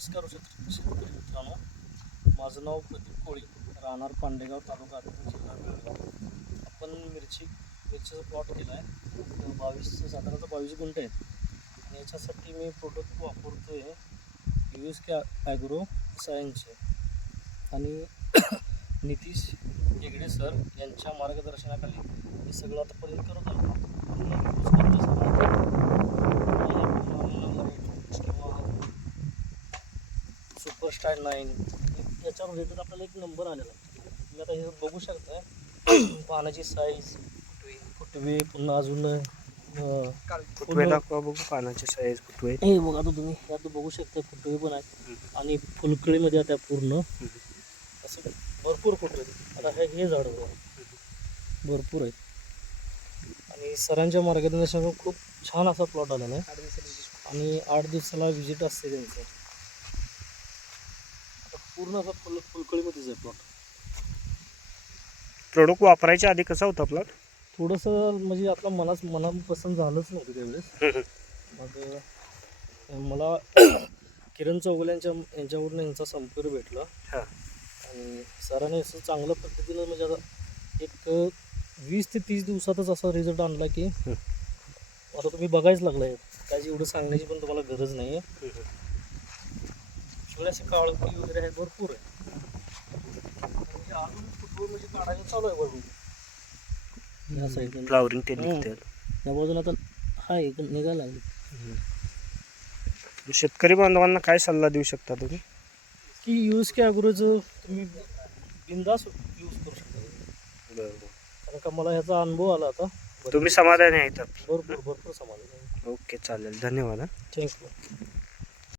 नमस्कार शेतकरी मित्रांनो, माझं नाव प्रदीप कोळी, राहणार पांडेगाव, तालुका आटपाडी, जिल्हा बेळगाव. आपण मिरचीचा प्लॉट केला आहे. साधारणतः 22 गुंठ आहेत. आणि याच्यासाठी मी प्रोडक्ट वापरतो आहे USK ॲग्रो सायन्सचे आणि नितीश हेगडे सर यांच्या मार्गदर्शनाखाली हे सगळं आतापर्यंत करत आलो. सुपरस्टार 9 याच्यावर रेटेड आपल्याला एक नंबर आलेला आहे. तुम्ही आता हे बघू शकता पानाची साईज, फुटवे, पुन्हा अजून फुटवे दाखवा बघू, पानाची साईज, फुटवे. हे बघा, आता तुम्ही यात बघू शकता फुटवे पण आहेत आणि फुलकळीमध्ये आता पूर्ण असं भरपूर फुटवे. आता हे झाड भरपूर आहेत आणि सरांच्या मार्गदर्शनावर खूप छान असा प्लॉट आलेला आहे. आणि 8 दिवसाला विजिट असते त्यांचं. पूर्ण असा फुलकळीमध्येच आहे प्लॉट. प्रोडक्ट वापरायच्या आधी कसा होता प्लॉट? थोडंसं म्हणजे आपला मनापसंत झालंच नव्हतं त्यावेळेस. मग मला किरण चौगुले यांच्यावरून यांचा संपर्क भेटला आणि सरांनी असं चांगल्या पद्धतीनं म्हणजे आता एक 20 ते 30 दिवसातच असा रिझल्ट आणला की आता तुम्ही बघायच लागला आहे. काय एवढं सांगण्याची पण तुम्हाला गरज नाही आहे. असे काळपी वगैरे आहे, भरपूर आहे. म्हणजे अजून फुटवे म्हणजे काढायला चालू आहे बरोबर या साईडला. फ्लावरिंग ते निघते. त्या बाजूला आता हाय निघायला लागली. शेतकरी बांधवांना काय सल्ला देऊ शकता तुम्ही? की USK ॲग्रोचं तुम्ही बिंदास यूज करू शकता. बरोबर. कारण का मला ह्याचा अनुभव आला आता. तुम्ही समाधानी आहे तर? भरपूर समाधान. ओके, चालेल, धन्यवाद. थँक्यू.